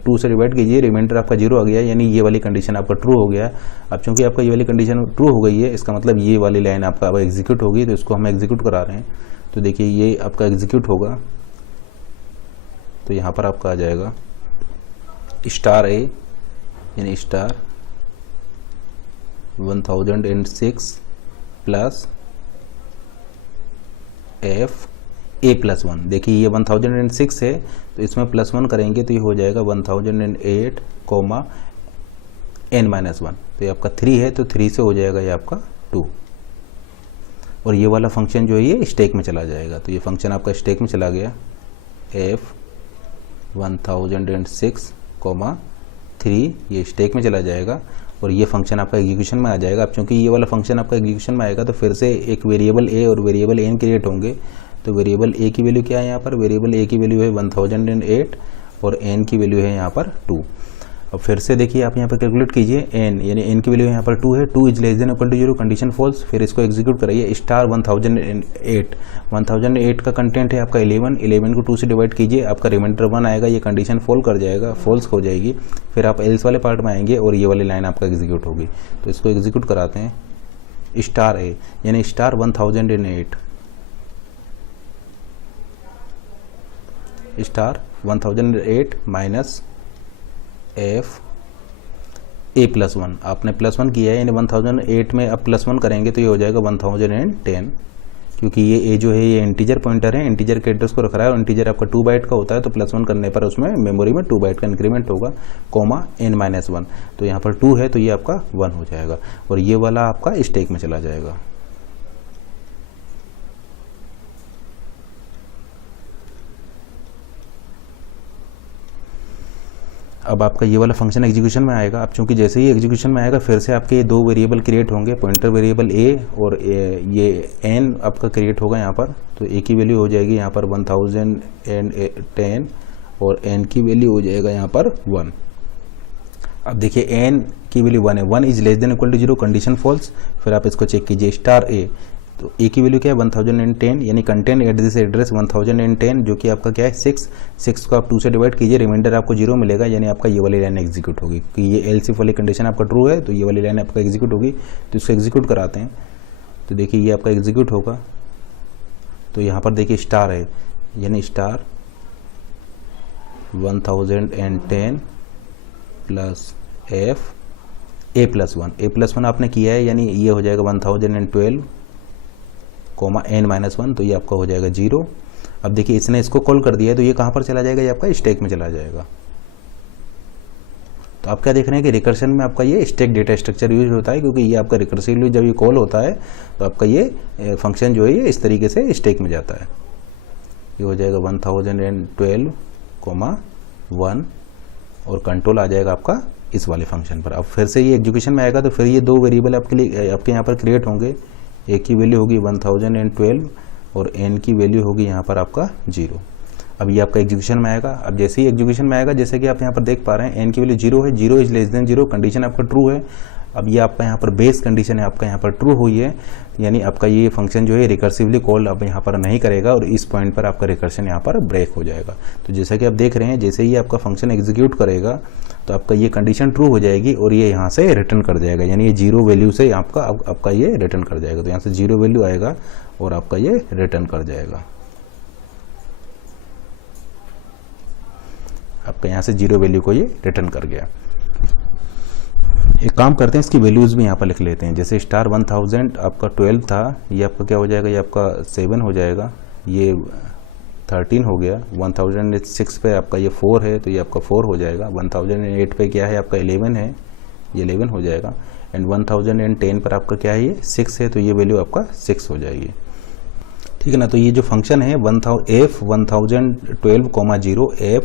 2 से डिवाइड कीजिए, रिमाइंडर आपका 0 आ गया, यानी ये वाली कंडीशन आपका ट्रू हो गया। अब चूंकि आपका ये वाली कंडीशन ट्रू हो गई है, इसका मतलब ये वाली लाइन आपका अब एग्जीक्यूट होगी, तो इसको हम एग्जीक्यूट करा रहे हैं। तो देखिए ये आपका एग्जीक्यूट होगा, तो यहाँ पर आपका आ जाएगा स्टार ए यानी स्टार 1006 प्लस एफ a+1। देखिए ये 1006 है, तो इसमें +1 करेंगे तो ये हो जाएगा 1008, n-1, तो ये आपका 3 है, तो 3 से हो जाएगा ये आपका 2। और ये वाला फंक्शन जो है ये स्टैक में चला जाएगा, तो ये फंक्शन आपका स्टैक में चला गया f 1006, 3 ये स्टैक में चला जाएगा और ये फंक्शन आपका एग्जीक्यूशन में आ जाएगा। अब चूंकि ये वाला फंक्शन आपका एग्जीक्यूशन में आएगा, तो फिर से एक वेरिएबल ए और वेरिएबल एन क्रिएट होंगे, तो वेरिएबल ए की वैल्यू क्या है यहाँ पर, वेरिएबल ए की वैल्यू है 1008 और एन की वैल्यू है यहाँ पर 2। अब फिर से देखिए आप यहाँ पर कैलकुलेट कीजिए एन, यानी एन की वैल्यू यहाँ पर 2 है, 2 is less than equal to 0, condition false. फिर इसको एग्जीक्यूट कराइए स्टार 1008 का कंटेंट है आपका 11, 11 को 2 से डिवाइड कीजिए, आपका रिमाइंडर 1 आएगा, ये कंडीशन फॉल कर जाएगा, फॉल्स हो जाएगी। फिर आप एल्स वाले पार्ट में आएंगे और ये वाली लाइन आपका एग्जीक्यूट होगी। तो इसको एग्जीक्यूट कराते हैं स्टार ए, यानी star 1008 star 1008 minus F A plus 1, आपने प्लस 1 किया है, यानी 1008 में अब प्लस 1 करेंगे तो ये हो जाएगा 1010, क्योंकि ये ए जो है ये इंटीजर पॉइंटर है, इंटीजर के एड्रेस को रख रहा है और इंटीजर आपका 2 बाइट का होता है, तो प्लस 1 करने पर उसमें मेमोरी में 2 बाइट का इंक्रीमेंट होगा, कोमा n-1, तो यहाँ पर 2 है तो ये आपका 1 हो जाएगा और ये वाला आपका स्टैक में चला जाएगा। अब आपका ये वाला फंक्शन एग्जीक्यूशन में आएगा। अब चूंकि जैसे ही एग्जीक्यूशन में आएगा फिर से आपके 2 वेरिएबल क्रिएट होंगे, पॉइंटर वेरिएबल ए और ये एन आपका क्रिएट होगा यहाँ पर। तो ए की वैल्यू हो जाएगी यहाँ पर 1010 और एन की वैल्यू हो जाएगा यहाँ पर 1। अब देखिए एन की वैल्यू 1 है, 1 is less than equal to 0, condition false. फिर आप इसको चेक कीजिए स्टार ए, तो ए की वैल्यू क्या है 1010, यानी कंटेंट एट दिस एड्रेस 1010 जो कि आपका क्या है 6 को आप 2 से डिवाइड कीजिए, रिमाइंडर आपको 0 मिलेगा, यानी आपका ये वाली लाइन एग्जीक्यूट होगी, क्योंकि ये एल्स वाली कंडीशन आपका ट्रू है तो ये वाली लाइन आपका एग्जीक्यूट होगी। तो इसको एग्जीक्यूट कराते हैं, तो देखिए ये आपका एग्जीक्यूट होगा। तो यहाँ पर देखिए स्टार है, यानी star 1010 plus F A plus 1 आपने किया है, यानी ये हो जाएगा 1012 कोमा n-1, तो ये आपका हो जाएगा 0। अब देखिए इसने इसको कॉल कर दिया है तो ये कहाँ पर चला जाएगा, ये आपका स्टैक में चला जाएगा। तो आप क्या देख रहे हैं कि रिकर्शन में आपका ये स्टैक डेटा स्ट्रक्चर यूज होता है, क्योंकि ये आपका रिकर्सिवली जब ये कॉल होता है तो आपका ये फंक्शन जो है ये इस तरीके से स्टैक में जाता है। ये हो जाएगा 1012 कोमा 1 और कंट्रोल आ जाएगा आपका इस वाले फंक्शन पर। अब फिर से ये एग्जीक्यूशन में आएगा तो फिर ये 2 वेरिएबल आपके लिए आपके यहाँ पर क्रिएट होंगे, ए की वैल्यू होगी 1012 और एन की वैल्यू होगी यहाँ पर आपका 0। अब ये आपका एग्जीक्यूशन में आएगा। अब जैसे ही एग्जीक्यूशन में आएगा, जैसे कि आप यहाँ पर देख पा रहे हैं एन की वैल्यू 0 है, 0 इज लेस देन 0, कंडीशन आपका ट्रू है। अब ये आपका यहाँ पर बेस कंडीशन है आपका यहाँ पर ट्रू हुई है, यानी आपका ये फंक्शन जो है रिकर्सिवली कॉल अब यहाँ पर नहीं करेगा और इस पॉइंट पर आपका रिकर्शन यहाँ पर ब्रेक हो जाएगा। तो जैसा कि आप देख रहे हैं जैसे ही आपका फंक्शन एग्जीक्यूट करेगा तो आपका ये कंडीशन ट्रू हो जाएगी और ये यहाँ से रिटर्न कर जाएगा, यानी ये 0 वैल्यू से आपका ये रिटर्न कर जाएगा। तो यहाँ से 0 वैल्यू आएगा और आपका ये रिटर्न कर जाएगा, आपका यहाँ से 0 वैल्यू को ये रिटर्न कर गया। एक काम करते हैं, इसकी वैल्यूज़ भी यहाँ पर लिख लेते हैं। जैसे स्टार 1000 आपका 12 था, ये आपका क्या हो जाएगा, ये आपका 7 हो जाएगा, ये 13 हो गया। 1006 पे आपका ये 4 है तो ये आपका 4 हो जाएगा। 1008 पे क्या है आपका 11 है, ये 11 हो जाएगा। एंड 1010 पर आपका क्या है ये 6 है तो ये वैल्यू आपका 6 हो जाएगी, ठीक है ना। तो ये जो फंक्शन है f1012, f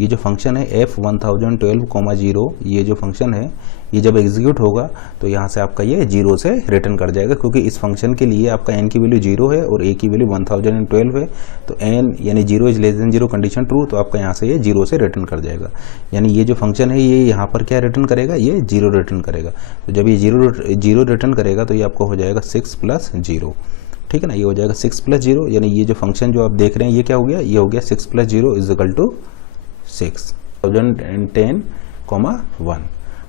ये जो फंक्शन है f1012, ये जो फंक्शन है ये जब एग्जीक्यूट होगा तो यहाँ से आपका ये 0 से रिटर्न कर जाएगा, क्योंकि इस फंक्शन के लिए आपका n की वैल्यू 0 है और a की वैल्यू 1012 है। तो n यानी 0 is less than 0, condition true, तो आपका यहाँ से ये 0 से रिटर्न कर जाएगा। यानी ये जो फंक्शन है ये यहाँ पर क्या रिटर्न करेगा, ये 0 रिटर्न करेगा। तो जब ये 0 रिटर्न करेगा तो ये आपको हो जाएगा 6 + 0, ठीक है ना। ये हो जाएगा 6 + 0, यानी ये जो फंक्शन जो आप देख रहे हैं ये क्या हो गया, ये हो गया 6 + 0 = 6, 1010,1।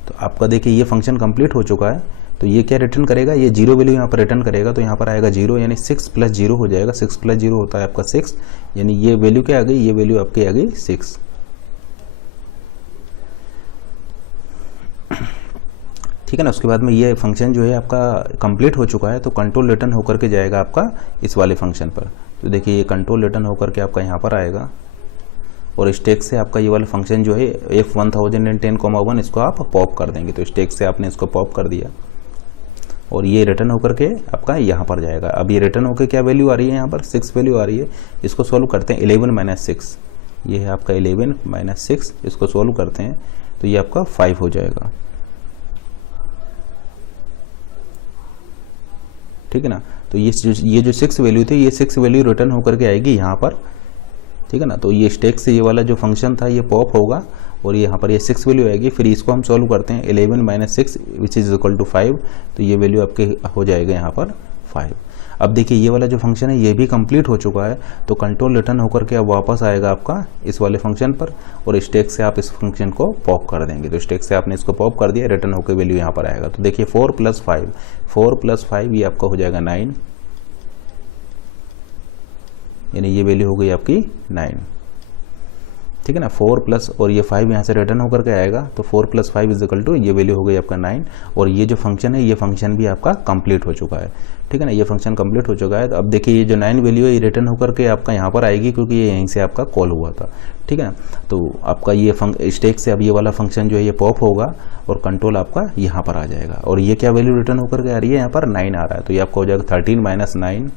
तो आपका देखिए ये फंक्शन कंप्लीट हो चुका है। तो ये क्या रिटर्न करेगा, ये 0 वैल्यू यहाँ पर रिटर्न करेगा, तो यहाँ पर आएगा 0, यानी 6 + 0 हो जाएगा। 6 + 0 होता है आपका 6, यानी ये वैल्यू क्या आ गई, ये वैल्यू आपकी आ गई 6, ठीक है ना। उसके बाद में ये फंक्शन जो है आपका कंप्लीट हो चुका है, तो कंट्रोल रिटर्न होकर के जाएगा आपका इस वाले फंक्शन पर। तो देखिए ये कंट्रोल रिटर्न होकर के आपका यहाँ पर आएगा और स्टैक से आपका ये वाला फंक्शन जो है f1010,1 इसको आप पॉप कर देंगे। तो स्टैक से आपने इसको पॉप कर दिया और ये रिटर्न होकर के आपका यहाँ पर जाएगा। अब ये रिटर्न होकर क्या वैल्यू आ रही है, यहाँ पर 6 वैल्यू आ रही है। इसको सॉल्व करते हैं, 11 - 6, ये है आपका 11 - 6, इसको सॉल्व करते हैं तो ये आपका 5 हो जाएगा, ठीक है ना। तो तो ये जो 6 वैल्यू थी, ये 6 वैल्यू रिटर्न होकर के आएगी यहाँ पर, ठीक है ना। तो ये स्टैक से ये वाला जो फंक्शन था ये पॉप होगा और यहाँ पर ये 6 वैल्यू आएगी। फिर इसको हम सॉल्व करते हैं, 11 minus 6 which is equal to 5, तो ये वैल्यू आपके हो जाएगा यहाँ पर 5। अब देखिए ये वाला जो फंक्शन है ये भी कंप्लीट हो चुका है, तो कंट्रोल रिटर्न होकर के अब वापस आएगा आपका इस वाले फंक्शन पर और स्टैक से आप इस फंक्शन को पॉप कर देंगे। तो स्टैक से आपने इसको पॉप कर दिया, रिटर्न होकर वैल्यू यहाँ पर आएगा। तो देखिए 4 + 5, 4 + 5 ये आपका हो जाएगा 9, यानी ये वैल्यू हो गई आपकी 9, ठीक है ना। 4 प्लस और ये 5 यहाँ से रिटर्न होकर के आएगा, तो 4 + 5 इज इक्वल टू ये वैल्यू हो गई आपका 9। और ये जो फंक्शन है ये फंक्शन भी आपका कंप्लीट हो चुका है, ठीक है ना। ये फंक्शन कंप्लीट हो चुका है। तो अब देखिए ये जो 9 वैल्यू है ये रिटर्न होकर के आपका यहाँ पर आएगी, क्योंकि ये यहीं से आपका कॉल हुआ था, ठीक है ना। तो आपका ये स्टैक से अब ये वाला फंक्शन जो है ये पॉप होगा और कंट्रोल आपका यहाँ पर आ जाएगा। और ये क्या वैल्यू रिटर्न होकर के आ रही है, यहाँ पर 9 आ रहा है, तो ये आपका हो जाएगा 13 - 9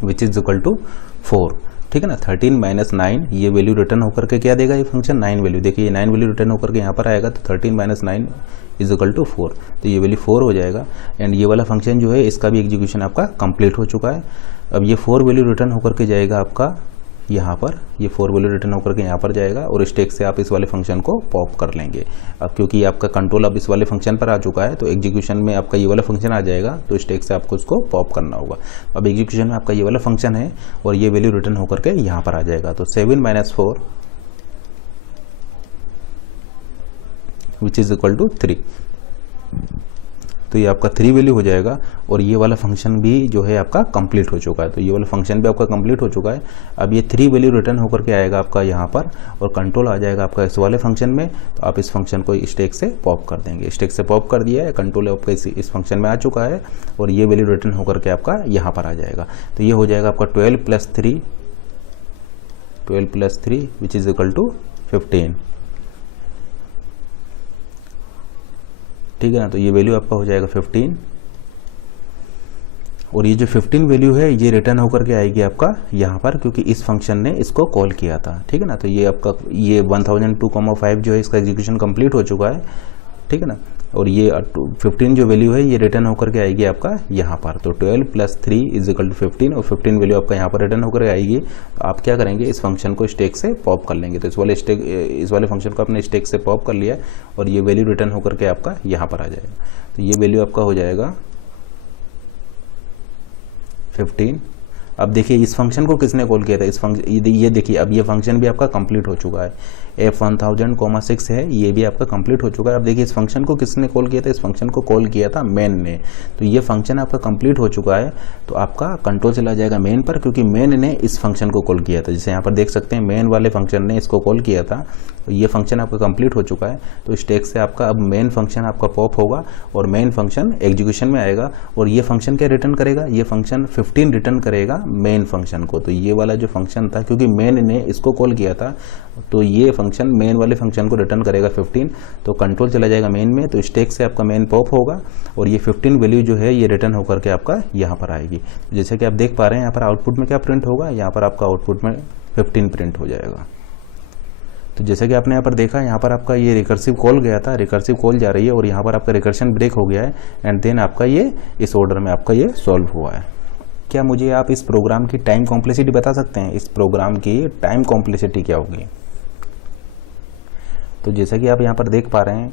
विच इज इक्वल टू 4, ठीक है ना। 13 - 9 ये वैल्यू रिटर्न होकर के क्या देगा, ये फंक्शन 9 वैल्यू। देखिए ये 9 वैल्यू रिटर्न होकर के यहाँ पर आएगा, तो 13 - 9 इज इक्वल टू 4, तो ये वैल्यू 4 हो जाएगा। एंड ये वाला फंक्शन जो है इसका भी एग्जीक्यूशन आपका कंप्लीट हो चुका है। अब ये 4 वैल्यू रिटर्न होकर के जाएगा आपका यहाँ पर, ये 4 वैल्यू रिटर्न होकर के यहाँ पर जाएगा और स्टैक से आप इस वाले फंक्शन को पॉप कर लेंगे। अब क्योंकि आपका कंट्रोल अब इस वाले फंक्शन पर आ चुका है, तो एग्जीक्यूशन में आपका ये वाला फंक्शन आ जाएगा, तो स्टैक से आपको उसको पॉप करना होगा। अब एग्जीक्यूशन में आपका ये वाला फंक्शन है और ये वैल्यू रिटर्न होकर के यहाँ पर आ जाएगा। तो 7 - 4 विच इज इक्वल टू 3, तो ये आपका 3 वैल्यू हो जाएगा। और ये वाला फंक्शन भी जो है आपका कंप्लीट हो चुका है, तो ये वाला फंक्शन भी आपका कंप्लीट हो चुका है। अब ये 3 वैल्यू रिटर्न होकर के आएगा आपका यहाँ पर और कंट्रोल आ जाएगा आपका इस वाले फंक्शन में। तो आप इस फंक्शन को स्टैक से पॉप कर देंगे। स्टैक से पॉप कर दिया है, कंट्रोल आपका इस फंक्शन में आ चुका है और ये वैल्यू रिटर्न होकर के आपका यहाँ पर आ जाएगा। तो ये हो जाएगा आपका 12 + 3 विच इज इक्वल टू 15, ठीक है ना। तो ये वैल्यू आपका हो जाएगा 15 और ये जो 15 वैल्यू है ये रिटर्न होकर के आएगी आपका यहाँ पर, क्योंकि इस फंक्शन ने इसको कॉल किया था, ठीक है ना। तो ये आपका ये 1002,5 जो है इसका एग्जीक्यूशन कंप्लीट हो चुका है, ठीक है ना। और ये 15 जो वैल्यू है ये रिटर्न होकर के आएगी आपका यहाँ पर। तो 12 + 3 इज इक्वल टू 15 और 15 वैल्यू आपका यहाँ पर रिटर्न होकर आएगी। तो आप क्या करेंगे, इस फंक्शन को स्टैक से पॉप कर लेंगे। तो इस वाले फंक्शन को आपने स्टैक से पॉप कर लिया और ये वैल्यू रिटर्न होकर के आपका यहाँ पर आ जाएगा। तो ये वैल्यू आपका हो जाएगा 15। अब देखिए इस फंक्शन को किसने कॉल किया था, इस फंक्शन ये देखिए अब ये फंक्शन भी आपका कंप्लीट हो चुका है। f1000,6 है, ये भी आपका कंप्लीट हो चुका है। अब देखिए इस फंक्शन को किसने कॉल किया था, इस फंक्शन को कॉल किया था मेन ने। तो ये फंक्शन आपका कंप्लीट हो चुका है, तो आपका कंट्रोल चला जाएगा मेन पर, क्योंकि मेन ने इस फंक्शन को कॉल किया था। जैसे यहाँ पर देख सकते हैं मेन वाले फंक्शन ने इसको कॉल किया था, तो ये फंक्शन आपका कंप्लीट हो चुका है। तो स्टैक से आपका अब मेन फंक्शन आपका पॉप होगा और मेन फंक्शन एग्जीक्यूशन में आएगा। और ये फंक्शन क्या रिटर्न करेगा, ये फंक्शन 15 रिटर्न करेगा मेन फंक्शन को। तो ये वाला जो फंक्शन था, क्योंकि मेन ने इसको कॉल किया था, तो ये फंक्शन मेन वाले फंक्शन को रिटर्न करेगा 15। तो कंट्रोल चला जाएगा मेन में, तो स्टैक से आपका मेन पॉप होगा और ये 15 वैल्यू जो है ये रिटर्न होकर के आपका यहाँ पर आएगी। जैसे कि आप देख पा रहे हैं यहाँ पर आउटपुट में क्या प्रिंट होगा, यहाँ पर आपका आउटपुट में 15 प्रिंट हो जाएगा। तो जैसे कि आपने यहाँ पर देखा, यहाँ पर आपका ये रिकर्सिव कॉल गया था, रिकर्सिव कॉल जा रही है और यहाँ पर आपका रिकर्शन ब्रेक हो गया है एंड देन आपका ये इस ऑर्डर में आपका ये सॉल्व हुआ है। क्या मुझे आप इस प्रोग्राम की टाइम कॉम्प्लेक्सिटी बता सकते हैं, इस प्रोग्राम की टाइम कॉम्प्लेक्सिटी क्या होगी? तो जैसा कि आप यहाँ पर देख पा रहे हैं,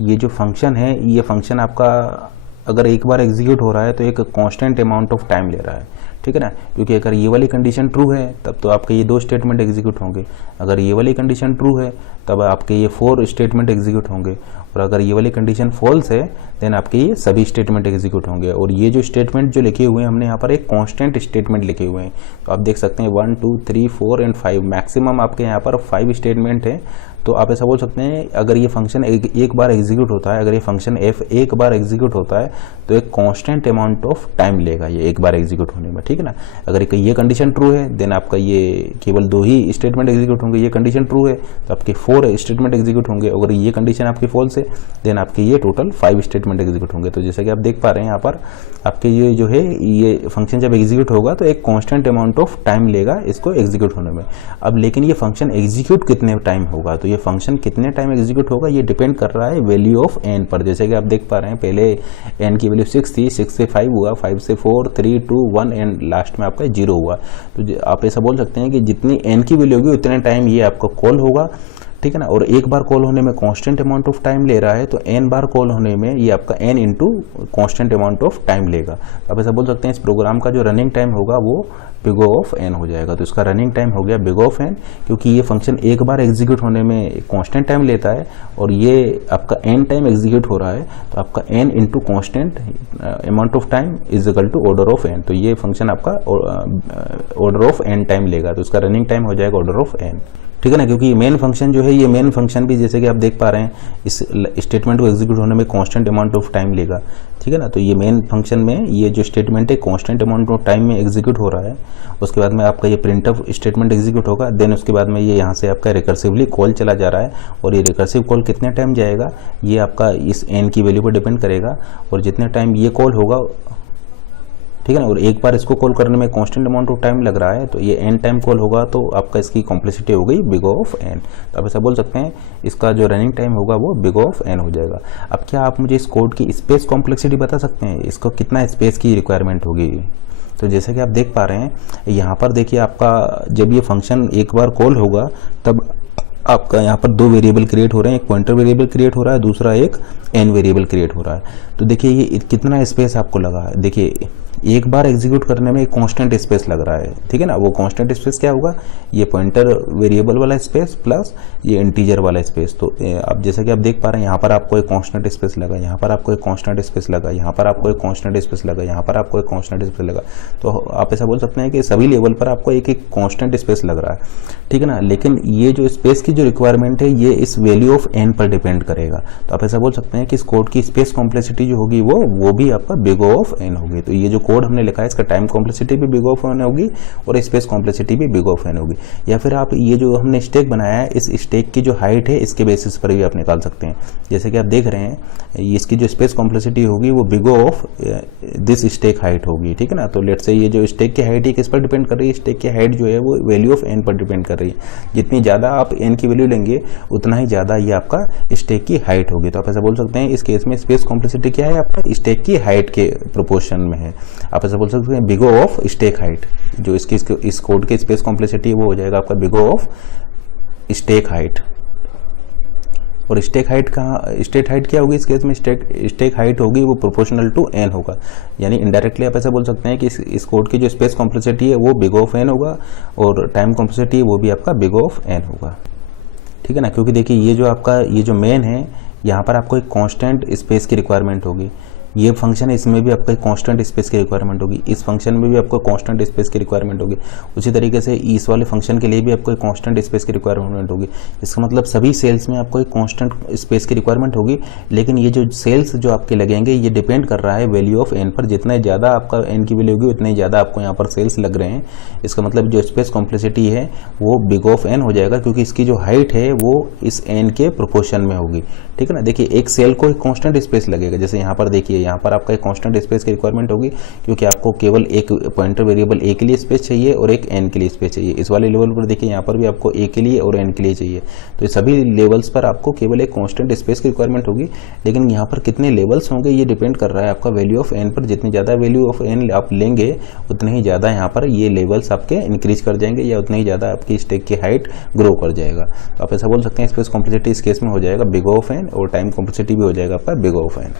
ये जो फंक्शन है, ये फंक्शन आपका अगर एक बार एग्जीक्यूट हो रहा है तो एक कांस्टेंट अमाउंट ऑफ टाइम ले रहा है, ठीक है ना। क्योंकि अगर ये वाली कंडीशन ट्रू है तब तो आपके ये 2 स्टेटमेंट एग्जीक्यूट होंगे, अगर ये वाली कंडीशन ट्रू है तब आपके ये 4 स्टेटमेंट एग्जीक्यूट होंगे, और अगर ये वाली कंडीशन फॉल्स है देन आपके ये सभी स्टेटमेंट एग्जीक्यूट होंगे। और ये जो स्टेटमेंट जो लिखे हुए हैं हमने यहाँ पर एक कांस्टेंट स्टेटमेंट लिखे हुए हैं, तो आप देख सकते हैं 1 2 3 4 एंड 5, मैक्सिमम आपके यहाँ पर 5 स्टेटमेंट है। तो आप ऐसा बोल सकते हैं अगर ये फंक्शन एक बार एग्जीक्यूट होता है, अगर ये फंक्शन f एक बार एग्जीक्यूट होता है तो एक कांस्टेंट अमाउंट ऑफ टाइम लेगा ये एक बार एग्जीक्यूट होने में, ठीक है ना। अगर ये कंडीशन ट्रू है देन आपका ये केवल 2 ही स्टेटमेंट एग्जीक्यूट होंगे, ये कंडीशन ट्रू है तो आपके 4 स्टेटमेंट एग्जीक्यूट होंगे। अगर ये कंडीशन आपकी फॉल्स से, देन आपके ये टोटल 5 स्टेटमेंट एग्जीक्यूट होंगे। तो जैसे कि आप देख पा रहे हैं यहाँ पर आपके ये जो है ये फंक्शन जब एग्जीक्यूट होगा तो एक कांस्टेंट अमाउंट ऑफ टाइम लेगा इसको एग्जीक्यूट होने में। अब लेकिन ये फंक्शन एग्जीक्यूट कितने टाइम होगा, तो ये फंक्शन कितने टाइम एग्जीक्यूट होगा ये डिपेंड कर रहा है वैल्यू ऑफ एन पर। जैसे कि आप देख पा रहे हैं पहले एन की वैल्यू 6 थी, 6 से 5 हुआ, 5 से 4, 3, 2, 1 एंड लास्ट में आपका 0 हुआ। तो आप ऐसा बोल सकते हैं कि जितनी एन की वैल्यू होगी उतने टाइम ये आपका कॉल होगा, ठीक है ना। और एक बार कॉल होने में कांस्टेंट अमाउंट ऑफ टाइम ले रहा है तो एन बार कॉल होने में ये आपका n into constant amount of time लेगा। तो आप ऐसा बोल सकते हैं इस प्रोग्राम का जो रनिंग टाइम होगा वो बिग O ऑफ एन हो जाएगा। तो इसका रनिंग टाइम हो गया बिग O ऑफ एन, क्योंकि ये फंक्शन एक बार एग्जीक्यूट होने में कांस्टेंट टाइम लेता है और ये आपका एन टाइम एग्जीक्यूट हो रहा है, तो आपका n into constant amount of time is equal to order of n. तो ये फंक्शन आपका ऑर्डर ऑफ एन टाइम लेगा, तो इसका रनिंग टाइम हो जाएगा ऑर्डर ऑफ एन, ठीक है ना। क्योंकि मेन फंक्शन जो है ये मेन फंक्शन भी जैसे कि आप देख पा रहे हैं इस स्टेटमेंट को एग्जीक्यूट होने में कांस्टेंट अमाउंट ऑफ टाइम लेगा, ठीक है ना। तो ये मेन फंक्शन में ये जो स्टेटमेंट है कांस्टेंट अमाउंट ऑफ टाइम में एग्जीक्यूट हो रहा है। उसके बाद में आपका ये प्रिंटफ स्टेटमेंट एग्जीक्यूट होगा, देन उसके बाद में ये यहाँ से आपका रिकर्सिवली कॉल चला जा रहा है और ये रिकर्सिव कॉल कितने टाइम जाएगा ये आपका इस एन की वैल्यू पर डिपेंड करेगा और जितने टाइम ये कॉल होगा, ठीक है ना। और एक बार इसको कॉल करने में कांस्टेंट अमाउंट ऑफ टाइम लग रहा है तो ये एन टाइम कॉल होगा तो आपका इसकी कॉम्प्लेक्सिटी हो गई बिग O ऑफ एन। तो आप ऐसा बोल सकते हैं इसका जो रनिंग टाइम होगा वो बिग O ऑफ एन हो जाएगा। अब क्या आप मुझे इस कोड की स्पेस कॉम्प्लेक्सिटी बता सकते हैं, इसको कितना स्पेस की रिक्वायरमेंट होगी? तो जैसे कि आप देख पा रहे हैं यहाँ पर देखिए आपका जब ये फंक्शन एक बार कॉल होगा तब आपका यहाँ पर 2 वेरिएबल क्रिएट हो रहे हैं, एक पॉइंटर वेरिएबल क्रिएट हो रहा है, दूसरा एक एन वेरिएबल क्रिएट हो रहा है। तो देखिए ये कितना स्पेस आपको लगा है, देखिए एक बार एग्जीक्यूट करने में एक कांस्टेंट स्पेस लग रहा है, ठीक है ना। वो कांस्टेंट स्पेस क्या होगा, ये पॉइंटर वेरिएबल वाला स्पेस प्लस ये इंटीजर वाला स्पेस। तो अब जैसे कि आप देख पा रहे हैं यहाँ पर आपको एक कांस्टेंट स्पेस लगा, यहाँ पर आपको एक कांस्टेंट स्पेस लगा, यहाँ पर आपको एक कांस्टेंट स्पेस लगा, यहाँ पर आपको एक कांस्टेंट स्पेस लगा। तो आप ऐसा बोल सकते हैं कि सभी लेवल पर आपको एक एक कांस्टेंट स्पेस लग रहा है, ठीक है ना। लेकिन ये जो स्पेस की जो रिक्वायरमेंट है ये इस वैल्यू ऑफ एन पर डिपेंड करेगा। तो आप ऐसा बोल सकते हैं कि इस कोड की स्पेस कॉम्प्लेक्सिटी जो होगी वो भी आपका बिग O ऑफ एन होगी। तो ये जो कोड हमने लिखा है इसका टाइम कॉम्प्लेक्सिटी भी बिग O ऑफ एन होगी और स्पेस कॉम्प्लेक्सिटी भी बिग O ऑफ एन होगी। या फिर आप ये जो हमने स्टैक बनाया है इस स्टैक की जो हाइट है इसके बेसिस पर भी आप निकाल सकते हैं। जैसे कि आप देख रहे हैं इसकी जो स्पेस कॉम्प्लेक्सिटी होगी वो big O of this stack height होगी, ठीक है ना। तो लेट्स से ये जो स्टैक की हाइट है किस पर डिपेंड कर रही है, स्टैक की हाइट जो है वो वैल्यू ऑफ एन पर डिपेंड कर रही है। जितनी ज़्यादा आप एन की वैल्यू लेंगे उतना ही ज़्यादा ये आपका स्टैक की हाइट होगी। तो आप ऐसा बोल सकते हैं इस केस में स्पेस कॉम्प्लेक्सिटी क्या है आपका स्टैक की हाइट के प्रोपोर्शन में है। आप ऐसा बोल सकते हैं big O of stack height, जो इसकी इस कोड की स्पेस कॉम्प्लेक्सिटी वो हो जाएगा आपका big O of stack height. और स्टैक हाइट क्या होगी इस केस में, स्टैक हाइट होगी वो प्रोपोर्शनल टू एन होगा। यानी इनडायरेक्टली आप ऐसा बोल सकते हैं कि इस कोड की जो स्पेस कॉम्प्लेक्सिटी है वो बिग O ऑफ एन होगा और टाइम कॉम्प्लेक्सिटी वो भी आपका बिग O ऑफ एन होगा, ठीक है ना। क्योंकि देखिए ये जो आपका ये जो मेन है यहाँ पर आपको एक कांस्टेंट स्पेस की रिक्वायरमेंट होगी, ये फंक्शन है इसमें भी आपको कांस्टेंट स्पेस की रिक्वायरमेंट होगी, इस फंक्शन में भी आपको कांस्टेंट स्पेस की रिक्वायरमेंट होगी। उसी तरीके से इस वाले फंक्शन के लिए भी आपको कांस्टेंट स्पेस की रिक्वायरमेंट होगी। इसका मतलब सभी सेल्स में आपको एक कांस्टेंट स्पेस की रिक्वायरमेंट होगी। लेकिन ये जो सेल्स जो आपके लगेंगे ये डिपेंड कर रहा है वैल्यू ऑफ एन पर। जितना ज़्यादा आपका एन की वैल्यू होगी उतने ज़्यादा आपको यहाँ पर सेल्स लग रहे हैं। इसका मतलब जो स्पेस कॉम्प्लेक्सिटी है वो बिग O ऑफ एन हो जाएगा, क्योंकि इसकी जो हाइट है वो इस एन के प्रोपोर्शन में होगी, ठीक है ना। देखिए एक सेल को एक कांस्टेंट स्पेस लगेगा, जैसे यहाँ पर देखिए यहाँ पर आपका एक कांस्टेंट स्पेस की रिक्वायरमेंट होगी, क्योंकि आपको केवल एक पॉइंटर वेरिएबल ए के लिए स्पेस चाहिए और एक एन के लिए स्पेस चाहिए। इस वाले लेवल पर देखिए यहाँ पर भी आपको ए के लिए और एन के लिए चाहिए। तो सभी लेवल्स पर आपको केवल एक कांस्टेंट स्पेस की रिक्वायरमेंट होगी। लेकिन यहाँ पर कितने लेवल्स होंगे ये डिपेंड कर रहा है आपका वैल्यू ऑफ एन पर। जितनी ज़्यादा वैल्यू ऑफ एन आप लेंगे उतने ही ज़्यादा यहाँ पर ये लेवल्स आपके इंक्रीज कर जाएंगे या उतनी ही ज़्यादा आपकी स्टैक की हाइट ग्रो कर जाएगा। तो आप ऐसा बोल सकते हैं स्पेस कॉम्प्लेक्सिटी इस केस में हो जाएगा बिग O ऑफ एन और टाइम कॉम्प्लेक्सिटी भी हो जाएगा आपका बिग O ऑफ एन।